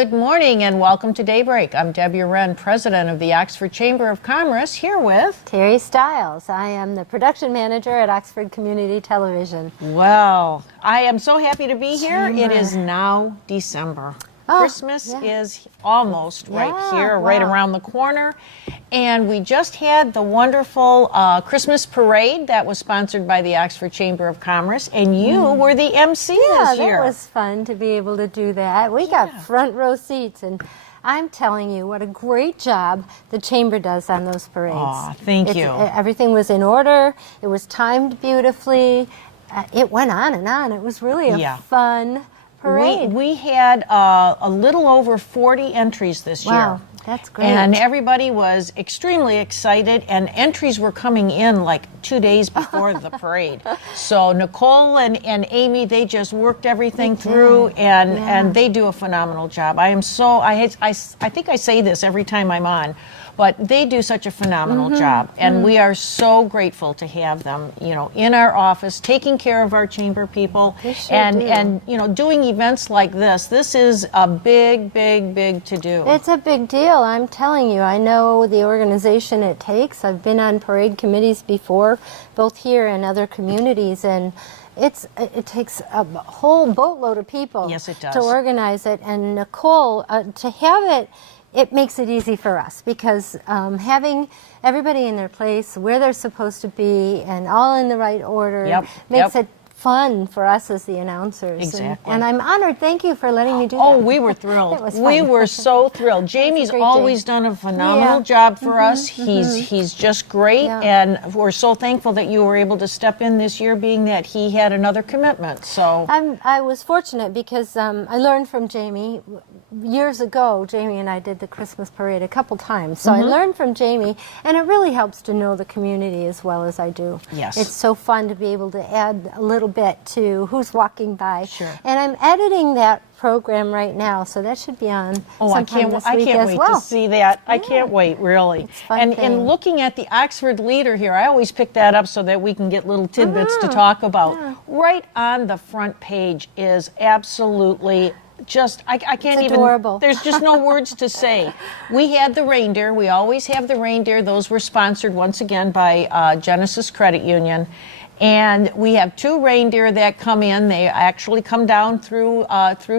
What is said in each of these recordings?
good morning and welcome to Daybreak. I'm Debbie Wren, president of the Oxford Chamber of Commerce, here with Terry Stiles. I am the production manager at Oxford Community Television. Well, I am so happy to be here. It is now December. Christmas is almost right here, right around the corner. And we just had the wonderful Christmas parade that was sponsored by the Oxford Chamber of Commerce, and you were the MC this year. Yeah, that was fun to be able to do that. We got front row seats, and I'm telling you what a great job the Chamber does on those parades. Aw, thank you. Everything was in order. It was timed beautifully. It went on and on. It was really a fun parade. We had a little over 40 entries this year. Wow, that's great. And everybody was extremely excited, and entries were coming in like 2 days before the parade. So Nicole and Amy, they just worked everything through, and they do a phenomenal job. I think I say this every time I'm on, but they do such a phenomenal job, and we are so grateful to have them, in our office, taking care of our chamber people, and doing events like this. This is a big to do. It's a big deal. I'm telling you. I know the organization it takes. I've been on parade committees before, both here and other communities, and it takes a whole boatload of people to organize it. And Nicole, to have it makes it easy for us because having everybody in their place where they're supposed to be and all in the right order makes it fun for us as the announcers. Exactly. And I'm honored. Thank you for letting me do that. Oh, we were thrilled. It was fun. We were so thrilled. Jamie's always done a phenomenal job for us. He's just great, and we're so thankful that you were able to step in this year, being that he had another commitment. So I was fortunate because I learned from Jamie. Years ago, Jamie and I did the Christmas parade a couple times. So I learned from Jamie, and it really helps to know the community as well as I do. Yes. It's so fun to be able to add a little bit to who's walking by. Sure. And I'm editing that program right now, so that should be on sometime this week as well. To see that. I can't wait, really. It's a fun thing. And looking at the Oxford leader here, I always pick that up so that we can get little tidbits to talk about. Right on the front page is absolutely just, I can't it's even, adorable. There's just no words to say. We had the reindeer. We always have the reindeer. Those were sponsored once again by Genesis Credit Union. And we have 2 reindeer that come in. They actually come down through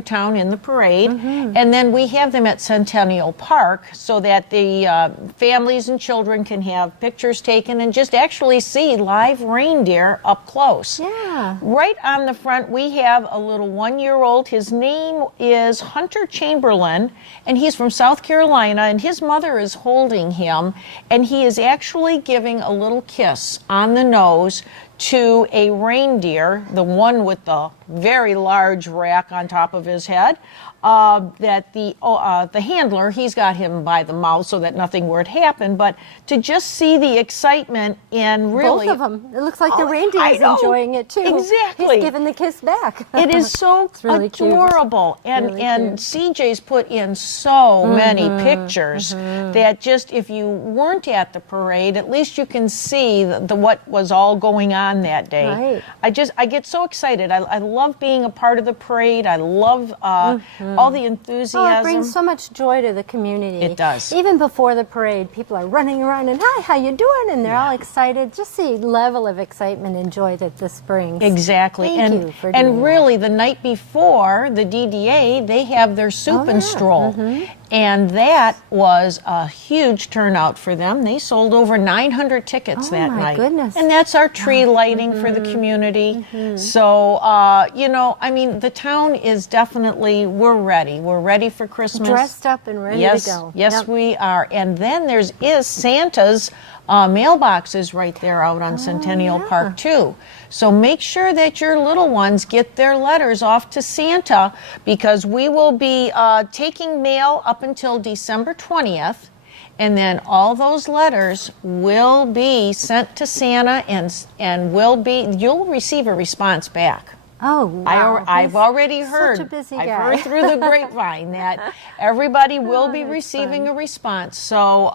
town in the parade. And then we have them at Centennial Park so that the families and children can have pictures taken and just actually see live reindeer up close. Yeah. Right on the front, we have a little 1-year-old. His name is Hunter Chamberlain, and he's from South Carolina, and his mother is holding him, and he is actually giving a little kiss on the nose to a reindeer, the one with the very large rack on top of his head, that the handler, he's got him by the mouth so that nothing would happen, but to just see the excitement and really... Both of them. It looks like the reindeer is enjoying it too. Exactly. He's giving the kiss back. It is so really adorable. Cute. And Really and CJ's put in so many pictures that just if you weren't at the parade, at least you can see the what was all going on that day. Right. I get so excited. I love being a part of the parade. I love all the enthusiasm. Oh, it brings so much joy to the community. It does. Even before the parade, people are running around and, hi, how you doing? And they're all excited. Just the level of excitement and joy that this brings. Exactly. Thank you for doing and really, the night before, the DDA, they have their soup and stroll. And that was a huge turnout for them. They sold over 900 tickets that night. Oh, my goodness. And that's our tree lighting for the community. So, the town is definitely, we're ready. We're ready for Christmas. Dressed up and ready to go. Yes, we are. And then is Santa's mailboxes right there out on Centennial Park, too. So make sure that your little ones get their letters off to Santa, because we will be taking mail up until December 20th, and then all those letters will be sent to Santa, and you'll receive a response back. Oh, wow. I've already heard. Such a busy I've guy. heard through the grapevine that everybody will be receiving a response. So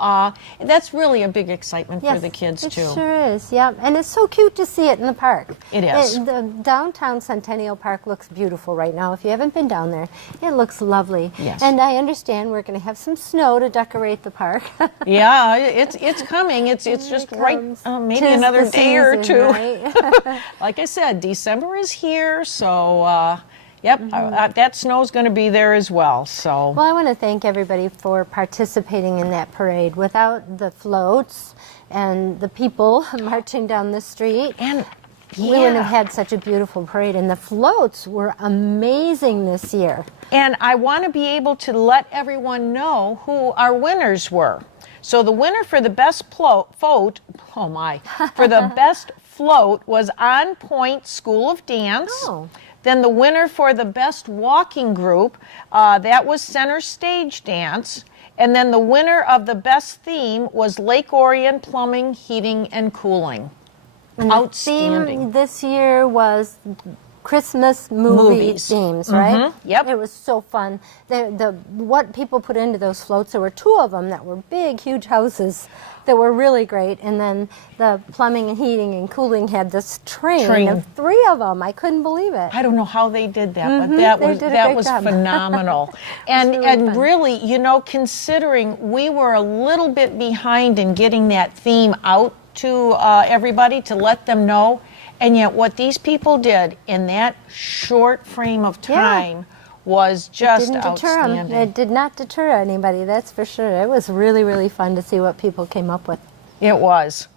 that's really a big excitement for the kids it too. It sure is. Yeah, and it's so cute to see it in the park. It is. The downtown Centennial Park looks beautiful right now. If you haven't been down there, it looks lovely. Yes. And I understand we're going to have some snow to decorate the park. Yeah, it's coming. It's just right. Maybe 'Tis another the day or season, two. right? Like I said, December is here, so that snow's going to be there as well. So Well, I want to thank everybody for participating in that parade. Without the floats and the people marching down the street, and we wouldn't have had such a beautiful parade. And the floats were amazing this year. And I want to be able to let everyone know who our winners were. So the winner for the best float, for the best float was On Point School of Dance. Oh. Then the winner for the best walking group, that was Center Stage Dance. And then the winner of the best theme was Lake Orion Plumbing, Heating, and Cooling. And Outstanding. The theme this year was Christmas movie Movies. themes, right? Yep. It was so fun. What people put into those floats, there were 2 of them that were big, huge houses that were really great. And then the plumbing and heating and cooling had this train of 3 of them. I couldn't believe it. I don't know how they did that, but They that did a that great was job. phenomenal. And really and fun. really, considering we were a little bit behind in getting that theme out to everybody to let them know, and yet what these people did in that short frame of time was just Didn't deter outstanding. them. It did not deter anybody, that's for sure. It was really, really fun to see what people came up with. It was.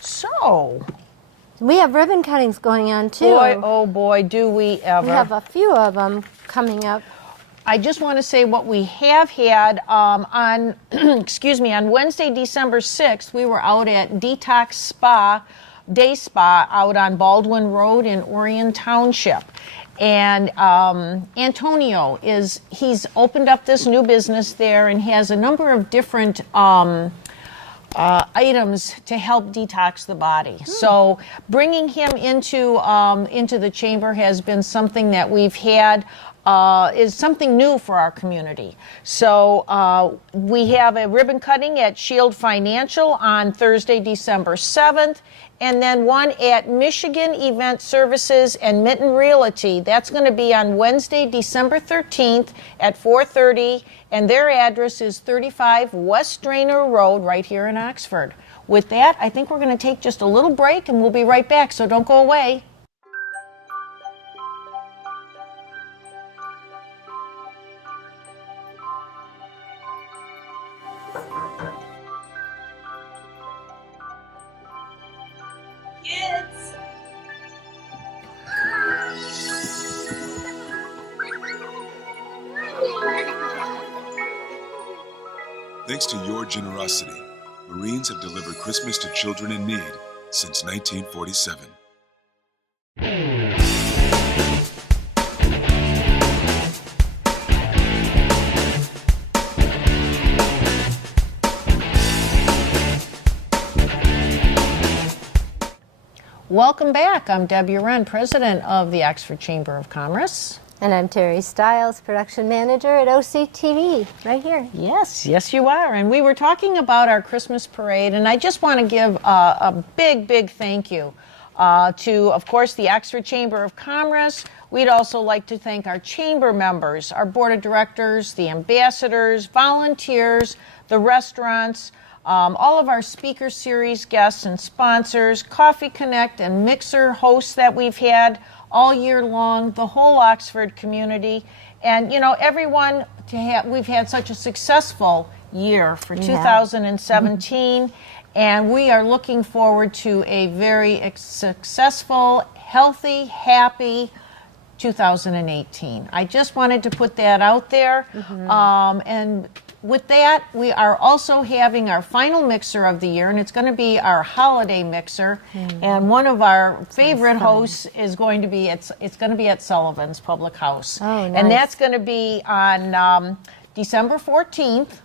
So, We have ribbon cuttings going on too. boy, oh boy, do we ever. We have a few of them coming up. I just want to say what we have had on, on Wednesday, December 6th, we were out at Detox Spa, Day Spa, out on Baldwin Road in Orion Township. And Antonio he's opened up this new business there and has a number of different items to help detox the body. So bringing him into the chamber has been something that we've had, is something new for our community. So we have a ribbon cutting at Shield Financial on Thursday, December 7th, and then one at Michigan Event Services and Mitten Realty. That's going to be on Wednesday, December 13th at 4:30, and their address is 35 West Drainer Road right here in Oxford. With that, I think we're going to take just a little break, and we'll be right back, so don't go away. Kids. Thanks to your generosity, Marines have delivered Christmas to children in need since 1947. Welcome back. I'm Debbie Wren, president of the Oxford Chamber of Commerce. And I'm Terry Stiles, production manager at OCTV, right here. Yes, you are. And we were talking about our Christmas parade, and I just want to give a big thank you to, of course, the Oxford Chamber of Commerce. We'd also like to thank our chamber members, our board of directors, the ambassadors, volunteers, the restaurants, all of our speaker series guests and sponsors, Coffee Connect and Mixer hosts that we've had all year long, the whole Oxford community, and everyone. We've had such a successful year for 2017, and we are looking forward to a very successful, healthy, happy 2018. I just wanted to put that out there, and with that, we are also having our final mixer of the year, and it's going to be our holiday mixer. And one of our favorite hosts is going to be it's going to be at Sullivan's Public House, Oh, nice. and that's going to be on December 14th.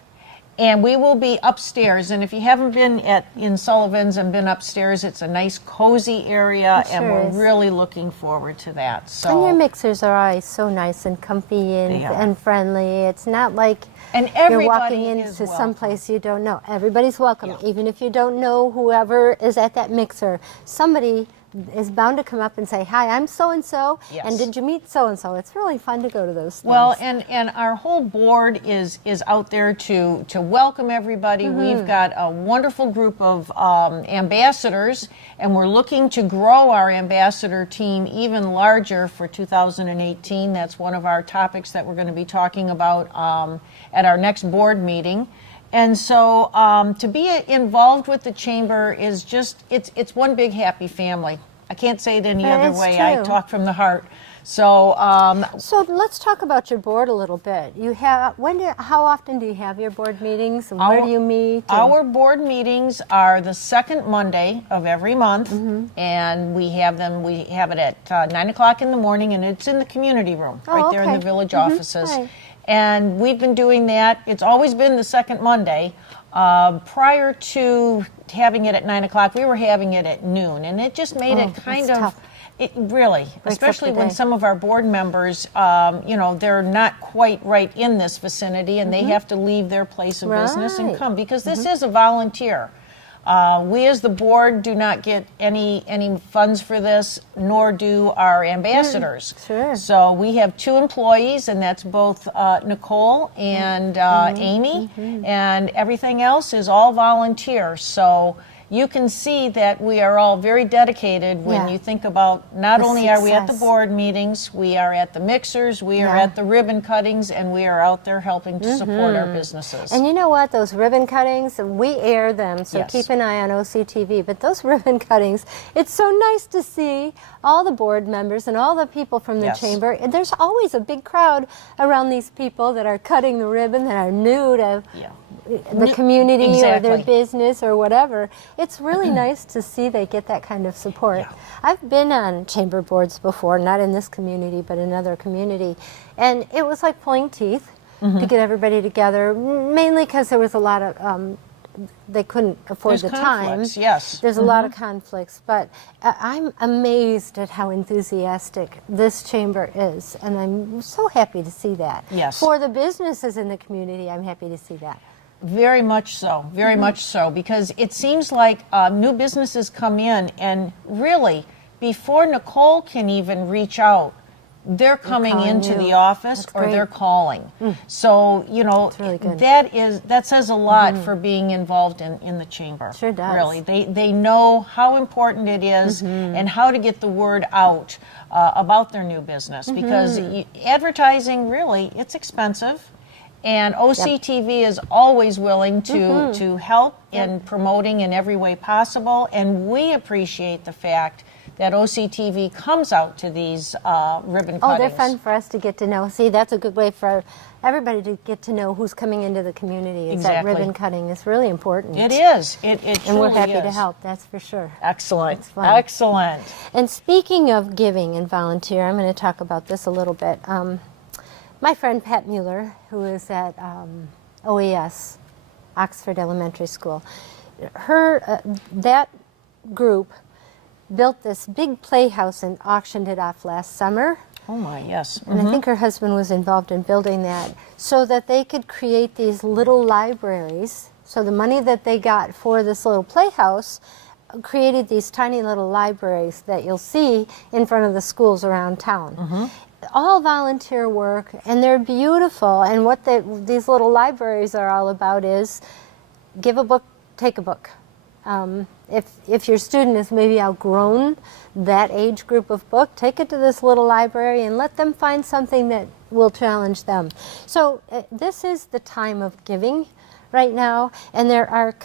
And we will be upstairs. And if you haven't been in Sullivan's and been upstairs, it's a nice, cozy area, It and sure we're is. really looking forward to that. So, And your mixers are always so nice and comfy They are. and friendly. It's not like And you're everybody walking is into welcome. someplace you don't know. Everybody's welcome. Yeah. Even if you don't know whoever is at that mixer, somebody is bound to come up and say, "Hi, I'm so-and-so, Yes. and did you meet so-and-so?" It's really fun to go to those things. Well, and our whole board is out there to welcome everybody. We've got a wonderful group of ambassadors, and we're looking to grow our ambassador team even larger for 2018. That's one of our topics that we're going to be talking about at our next board meeting. And so to be involved with the chamber is just, it's one big happy family. I can't say it any other It's way. I true. talk from the heart. So So let's talk about your board a little bit. You have how often do you have your board meetings, and where do you meet? Our board meetings are the second Monday of every month, and we have it at 9 o'clock in the morning, and it's in the community room, right there in okay. the village offices. Right. And we've been doing that. It's always been the second Monday. Prior to having it at 9 o'clock, we were having it at noon, and it just made it kind that's of... tough. It really, up especially the when day. some of our board members, they're not quite right in this vicinity, and they have to leave their place of business and Right. come, because this is a volunteer. We as the board do not get any funds for this, nor do our ambassadors. Sure. So we have 2 employees, and that's both Nicole and Amy, and everything else is all volunteer. So you can see that we are all very dedicated when Yeah. you think about not The only are we at the success. board meetings, we are at the mixers, we are Yeah. at the ribbon cuttings, and we are out there helping to support our businesses. And you know what? Those ribbon cuttings, we air them, so Yes. keep an eye on OCTV. But those ribbon cuttings, it's so nice to see all the board members and all the people from the Yes. chamber. And there's always a big crowd around these people that are cutting the ribbon, that are new to Yeah. the community or their Exactly. business or whatever. It's really nice to see they get that kind of support. Yeah. I've been on chamber boards before, not in this community, but another community. And it was like pulling teeth to get everybody together, mainly because there was a lot of, they couldn't afford There's the time. conflicts, yes. There's a lot of conflicts, but I'm amazed at how enthusiastic this chamber is, and I'm so happy to see that. Yes. For the businesses in the community, I'm happy to see that. Very much so, very much so, because it seems like new businesses come in, and really, before Nicole can even reach out, they're coming calling into you. the office, That's or great. they're calling. So, really good. that says a lot for being involved in the chamber. Sure does. Really, they know how important it is and how to get the word out about their new business, because advertising, really, it's expensive. And OCTV is always willing to help in promoting in every way possible, and we appreciate the fact that OCTV comes out to these ribbon cuttings. Oh, they're fun for us to get to know. See, that's a good way for everybody to get to know who's coming into the community. It's that Exactly. ribbon cutting. It's really important. It is. It And we're truly happy to is. help, that's for sure. Excellent. It's fun. Excellent. And speaking of giving and volunteer, I'm going to talk about this a little bit. My friend Pat Mueller, who is at OES, Oxford Elementary School, that group built this big playhouse and auctioned it off last summer. Oh my, yes. And I think her husband was involved in building that so that they could create these little libraries. So the money that they got for this little playhouse created these tiny little libraries that you'll see in front of the schools around town. All volunteer work, and they're beautiful. And what these little libraries are all about is give a book, take a book. If your student is maybe outgrown that age group of book, take it to this little library and let them find something that will challenge them. So this is the time of giving right now, and there are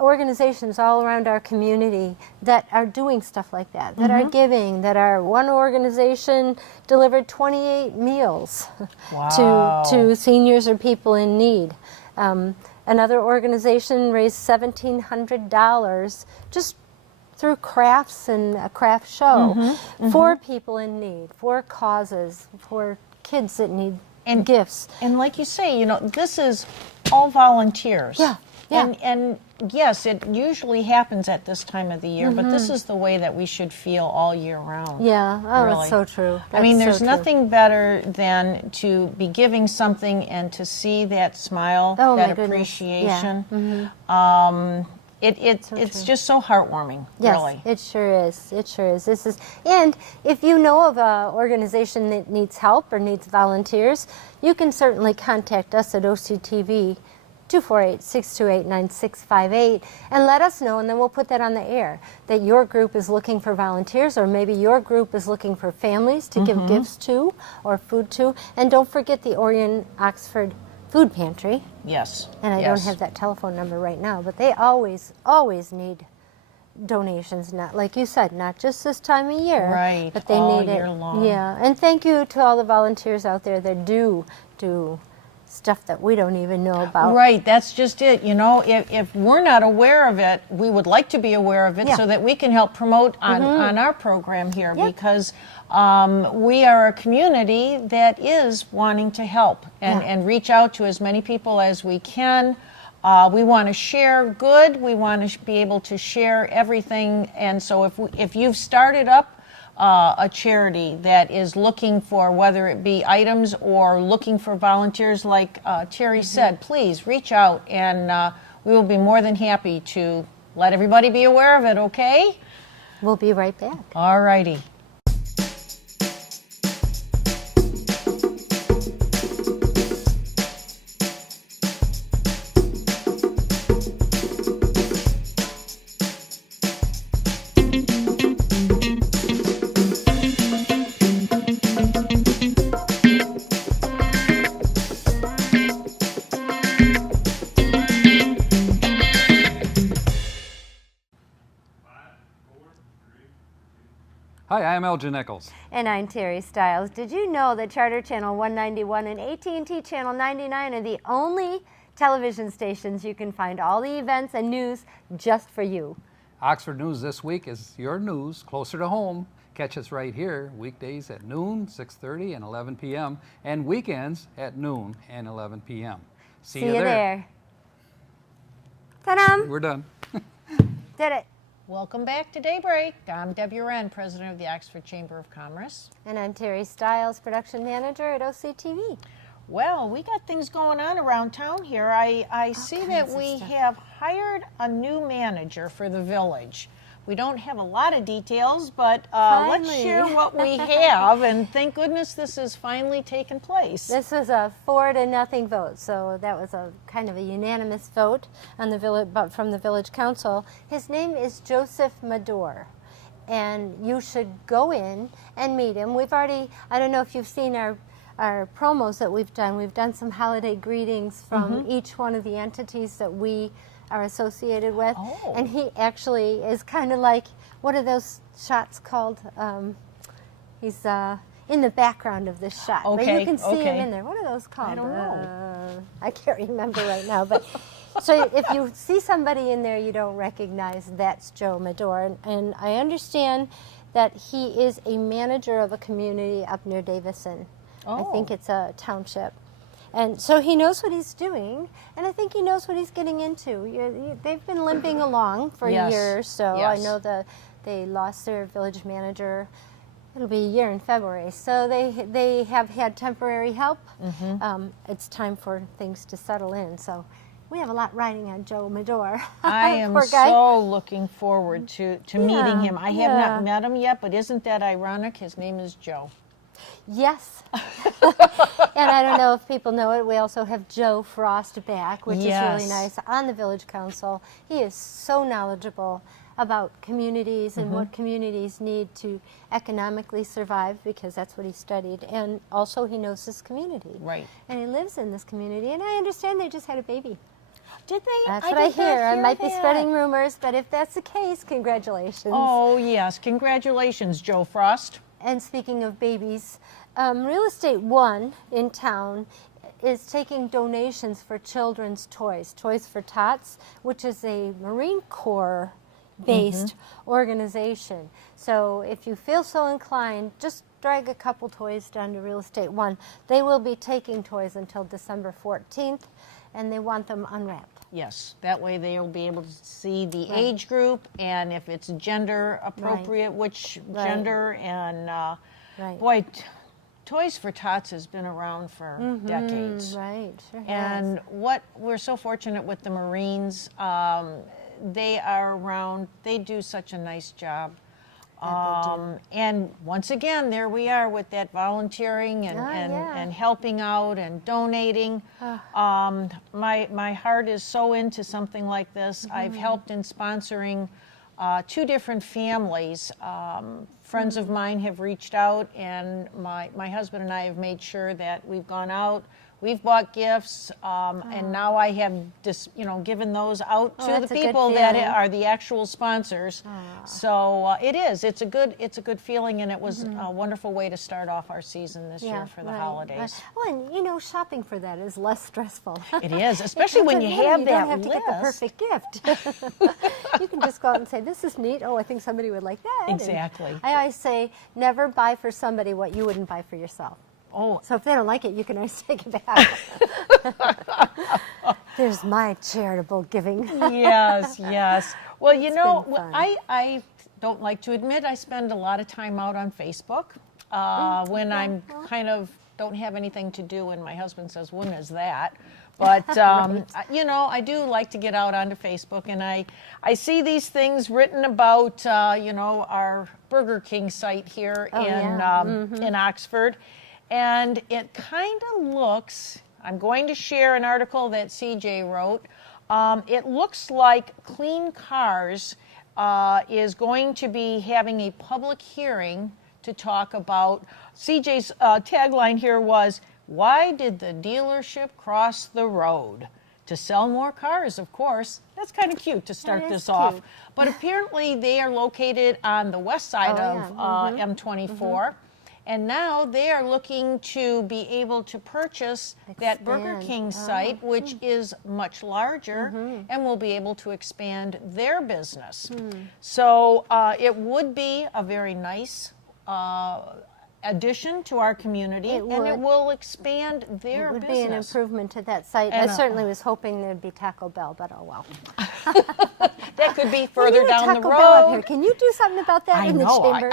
organizations all around our community that are doing stuff like that, that are giving, one organization delivered 28 meals Wow. to seniors or people in need. Another organization raised $1,700 just through crafts and a craft show for people in need, for causes, for kids that need And gifts. And like you say, this is all volunteers. Yeah. And yes, it usually happens at this time of the year, but this is the way that we should feel all year round. Yeah. Oh, really. it's so true. I mean, there's so true. nothing better than to be giving something and to see that smile, Oh, that my goodness. appreciation. Yeah. It's just so heartwarming, Yes, really. it sure is. It sure is. And if you know of an organization that needs help or needs volunteers, you can certainly contact us at OCTV 248-628-9658 and let us know, and then we'll put that on the air, that your group is looking for volunteers, or maybe your group is looking for families to give gifts to or food to. And don't forget the Orion Oxford Food Pantry. Yes. And I don't have that telephone number right now, but they always need donations, not like you said, not just this time of year. Right, But they all need year it. long. Yeah. And thank you to all the volunteers out there that do stuff that we don't even know about. Right, that's just it. If we're not aware of it, we would like to be aware of it Yeah. so that we can help promote on our program here, Yep. because we are a community that is wanting to help and reach out to as many people as we can. We want to share good. We want to be able to share everything. And so if you've started up a charity that is looking for, whether it be items or looking for volunteers, like Terry said, please reach out, and we will be more than happy to let everybody be aware of it, okay? We'll be right back. All righty. Hi, I'm Elgin Nichols. And I'm Terry Stiles. Did you know that Charter Channel 191 and AT&T Channel 99 are the only television stations you can find all the events and news just for you? Oxford News This Week is your news closer to home. Catch us right here weekdays at noon, 6:30, and 11 p.m., and weekends at noon and 11 p.m. See you there. Ta-da! We're done. Did it. Welcome back to Daybreak. I'm Debbie Wren, president of the Oxford Chamber of Commerce. And I'm Terry Stiles, production manager at OCTV. Well, we got things going on around town here. I see that kinds of we stuff. have hired a new manager for the village. We don't have a lot of details, but let's Finally. share what we have, and thank goodness this has finally taken place. This was a 4-0 vote, so that was a kind of a unanimous vote on the village, but from the village council. His name is Joseph Mador, and you should go in and meet him. We've already, I don't know if you've seen our promos that we've done. We've done some holiday greetings from each one of the entities that we are associated with. Oh. And he actually is kind of like, what are those shots called? He's in the background of this shot. But Okay, you can see him okay. in there. What are those called? I don't know. I can't remember right now. But so if you see somebody in there you don't recognize, that's Joe Mador. And I understand that he is a manager of a community up near Davison. I think Oh. it's a township. And so he knows what he's doing, and I think he knows what he's getting into. They've been limping along for Yes. a year or so. Yes. I know they lost their village manager. It'll be a year in February. So they have had temporary help. It's time for things to settle in. So we have a lot riding on Joe Mador. I am Poor guy. so looking forward to meeting him. I have yeah. not met him yet, but isn't that ironic? His name is Joe. Yes. And I don't know if people know it, we also have Joe Frost back, which is Yes. really nice, on the village council. He is so knowledgeable about communities and what communities need to economically survive, because that's what he studied. And also he knows this community. Right. And he lives in this community. And I understand they just had a baby. Did they? That's what I did not hear. I might be that. spreading rumors, but if that's the case, congratulations. Oh, yes. Congratulations, Joe Frost. And speaking of babies, Real Estate One in town is taking donations for children's toys, Toys for Tots, which is a Marine Corps based organization. So if you feel so inclined, just drag a couple toys down to Real Estate One. They will be taking toys until December 14th, and they want them unwrapped. Yes, that way they will be able to see the age group and if it's gender appropriate, which gender, and boy, Toys for Tots has been around for decades. Right, sure has. And what we're so fortunate with the Marines, they are around, they do such a nice job. And once again, there we are with that volunteering and helping out and donating. My heart is so into something like this. I've helped in sponsoring 2 different families. Friends of mine have reached out, and my husband and I have made sure that we've gone out. We've bought gifts, and now I have just, given those out to the people that are the actual sponsors. So it's a good feeling, and it was a wonderful way to start off our season this year for the holidays. Well, and shopping for that is less stressful. It is, especially when you have that list. You don't have to get the perfect gift. You can just go out and say, "This is neat. Oh, I think somebody would like that." Exactly. And I always say, never buy for somebody what you wouldn't buy for yourself. Oh, so if they don't like it, you can always take it back. There's my charitable giving. Yes. Well, I don't like to admit I spend a lot of time out on Facebook when I'm kind of don't have anything to do, and my husband says, "When is that?" But, I do like to get out onto Facebook, and I see these things written about, our Burger King site here in Oxford. And it kind of looks, I'm going to share an article that CJ wrote. It looks like Clean Cars is going to be having a public hearing to talk about, CJ's tagline here was, "Why did the dealership cross the road?" To sell more cars, of course. That's kind of cute to start this off. But apparently they are located on the west side of M24. And now they are looking to be able to purchase that Burger King site, which is much larger, and will be able to expand their business. So it would be a very nice addition to our community, and it will expand their business. It would be an improvement to that site. And I certainly was hoping there'd be Taco Bell, but oh well. That could be further down the road. Bell up here. Can you do something about that in the chamber?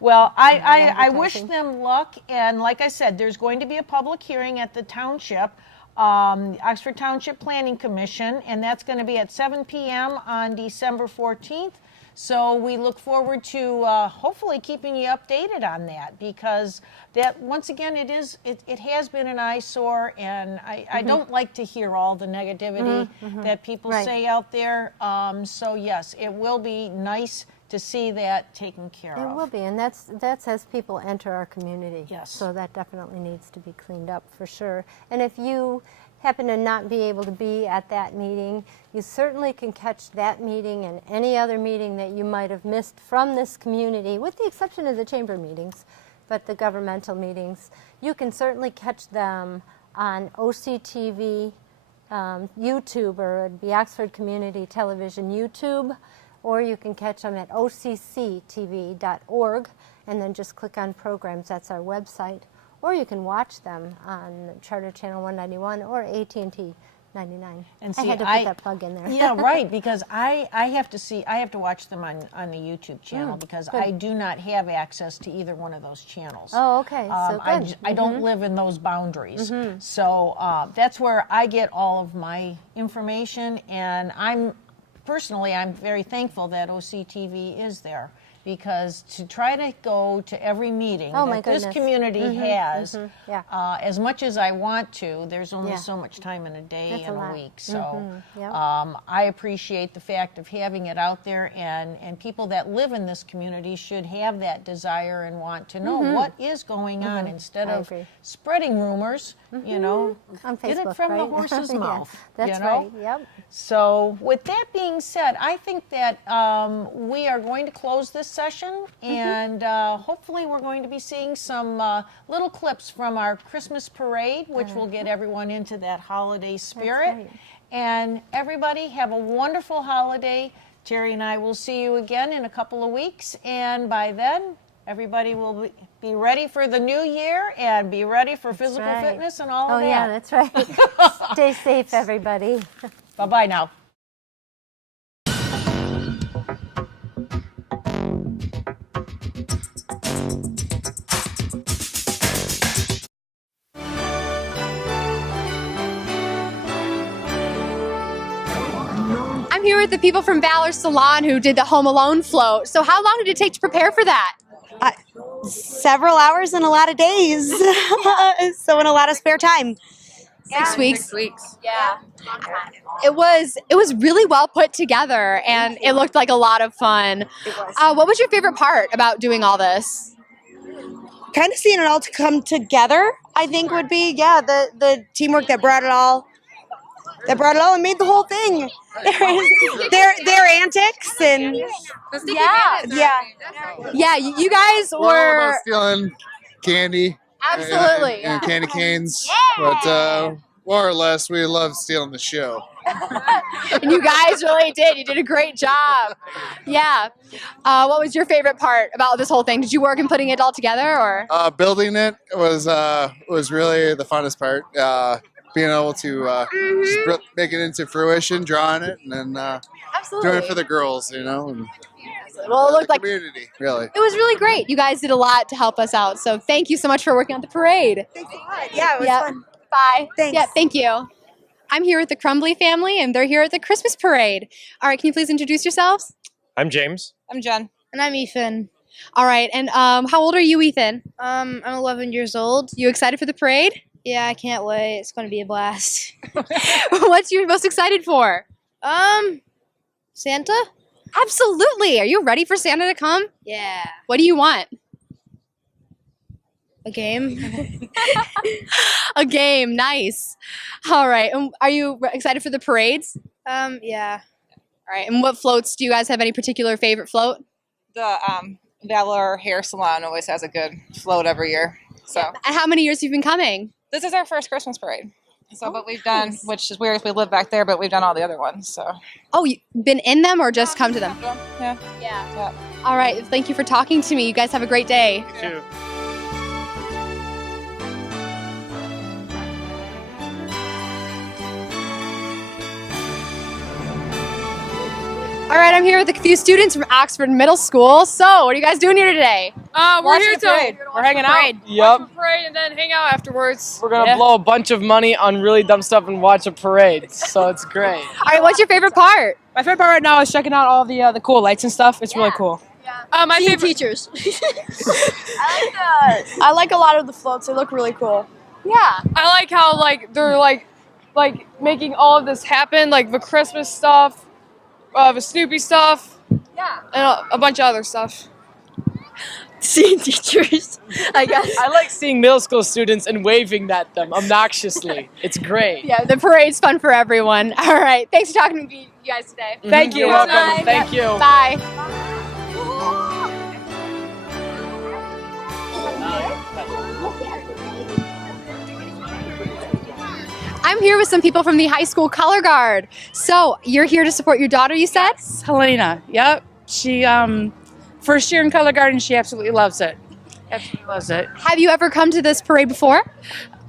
Well, I wish them luck, and like I said, there's going to be a public hearing at the township, Oxford Township Planning Commission, and that's going to be at 7 p.m. on December 14th. So we look forward to hopefully keeping you updated on that, because that, once again, it has been an eyesore, and I don't like to hear all the negativity that people say out there. So yes, it will be nice to see that taken care of. It will be, and that's as people enter our community. Yes. So that definitely needs to be cleaned up for sure. And if you happen to not be able to be at that meeting, you certainly can catch that meeting and any other meeting that you might have missed from this community, with the exception of the chamber meetings, but the governmental meetings. You can certainly catch them on OCTV, YouTube, or the Oxford Community Television YouTube, or you can catch them at occtv.org, and then just click on programs. That's our website. Or you can watch them on Charter Channel 191 or AT&T 99. And I had to put that plug in there. Yeah, right, because I have to watch them on the YouTube channel, because I do not have access to either one of those channels. Oh, okay, so good. I don't live in those boundaries. So that's where I get all of my information, and I'm very thankful that OCTV is there, because to try to go to every meeting that this community has, as much as I want to, there's only so much time in a day and a week. So I appreciate the fact of having it out there, and people that live in this community should have that desire and want to know what is going on, instead of spreading rumors, on Facebook, get it from the horse's mouth. That's right, yep. So with that being said, I think that we are going to close this session, and hopefully we're going to be seeing some little clips from our Christmas parade, which will get everyone into that holiday spirit. right. And everybody have a wonderful holiday. Terry and I will see you again in a couple of weeks, and by then, everybody will be ready for the new year and be ready for physical right. fitness and all Oh of that. yeah, that's right. Stay safe, everybody. Bye-bye now. I'm here with the people from Valor Salon who did the Home Alone float. So how long did it take to prepare for that? Several hours and a lot of days. So in a lot of spare time. 6 weeks. 6 weeks. Yeah. It was really well put together and it looked like a lot of fun. It was. What was your favorite part about doing all this? Kind of seeing it all to come together, I think would be, the teamwork that brought it all and made the whole thing. Their antics and Yeah, you guys We're all were about stealing candy absolutely. and candy canes, but more or less we love stealing the show. And you guys really did. You did a great job. Yeah. What was your favorite part about this whole thing? Did you work in putting it all together, or? Building it was really the funnest part. Being able to just make it into fruition, drawing it, and then Absolutely. doing it for the girls, and Well, it looked the like community, really. it was really great. You guys did a lot to help us out. So thank you so much for working on the parade. Thanks a lot. Yeah, it was Yep. fun. Bye. Thanks. Yeah, thank you. I'm here with the Crumbly family, and they're here at the Christmas parade. All right, can you please introduce yourselves? I'm James. I'm Jen. And I'm Ethan. All right, and how old are you, Ethan? I'm 11 years old. You excited for the parade? Yeah, I can't wait. It's going to be a blast. What's you most excited for? Santa? Absolutely. Are you ready for Santa to come? Yeah. What do you want? A game? A game. Nice. All right. Are you excited for the parades? Yeah. All right. And what floats? Do you guys have any particular favorite float? The Valor Hair Salon always has a good float every year. So And how many years have you been coming? this is our first Christmas parade. So, but we've done, which is weird, we live back there, but we've done all the other ones. So Oh, you've been in them or just come to them? yeah. Yeah. All right. Thank you for talking to me. You guys have a great day. You too. All right. I'm here with a few students from Oxford Middle School. So, what are you guys doing here today? We're here to We're hanging out. watch a parade and then hang out afterwards. We're gonna blow a bunch of money on really dumb stuff and watch a parade. So it's great. All right. What's your favorite part? My favorite part right now is checking out all the cool lights and stuff. It's really cool. My favorite Teachers. I like a lot of the floats. They look really cool. Yeah. I like how they're like making all of this happen, like the Christmas stuff, the Snoopy stuff, and a bunch of other stuff. Seeing teachers, I guess. I like seeing middle school students and waving at them obnoxiously. It's great. Yeah. The parade's fun for everyone. All right. Thanks for talking to you guys today. Thank you. You're welcome. Bye. Thank you. Bye. I'm here with some people from the high school color guard. So you're here to support your daughter, you said? Helena, yep. She first year in color guard and she absolutely loves it. Absolutely loves it. Have you ever come to this parade before?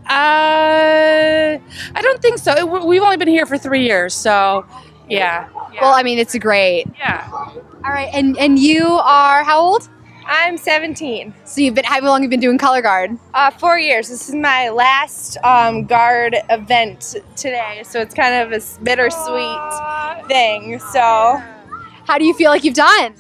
I don't think so. We've only been here for 3 years, so yeah. Well, I mean, it's great. Yeah. All right, and you are how old? I'm 17. So how long have you been doing color guard? 4 years. This is my last guard event today, so it's kind of a bittersweet thing. So, how do you feel like you've done?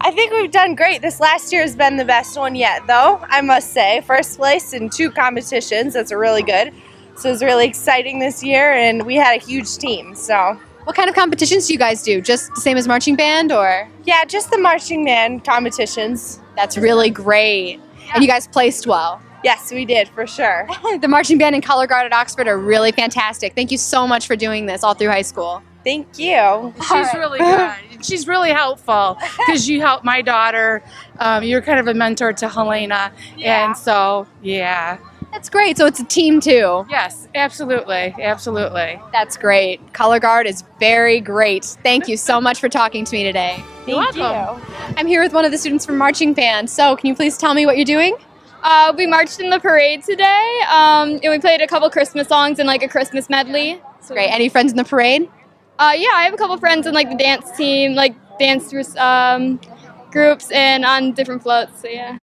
I think we've done great. This last year has been the best one yet, though, I must say. First place in 2 competitions. That's really good. So it was really exciting this year, and we had a huge team. So, what kind of competitions do you guys do? Just the same as marching band, or? Yeah, just the marching band competitions. That's really great. And you guys placed well. Yes, we did, for sure. The marching band and color guard at Oxford are really fantastic. Thank you so much for doing this all through high school. Thank you. She's really good. She's really helpful because you helped my daughter. You're kind of a mentor to Helena. And so, yeah. That's great. So it's a team too. Yes, absolutely. Absolutely. That's great. Color Guard is very great. Thank you so much for talking to me today. You're welcome. I'm here with one of the students from marching band. So can you please tell me what you're doing? We marched in the parade today, and we played a couple Christmas songs and like a Christmas medley. Great. Any friends in the parade? Yeah, I have a couple friends in like the dance team, like dance groups and on different floats. So yeah.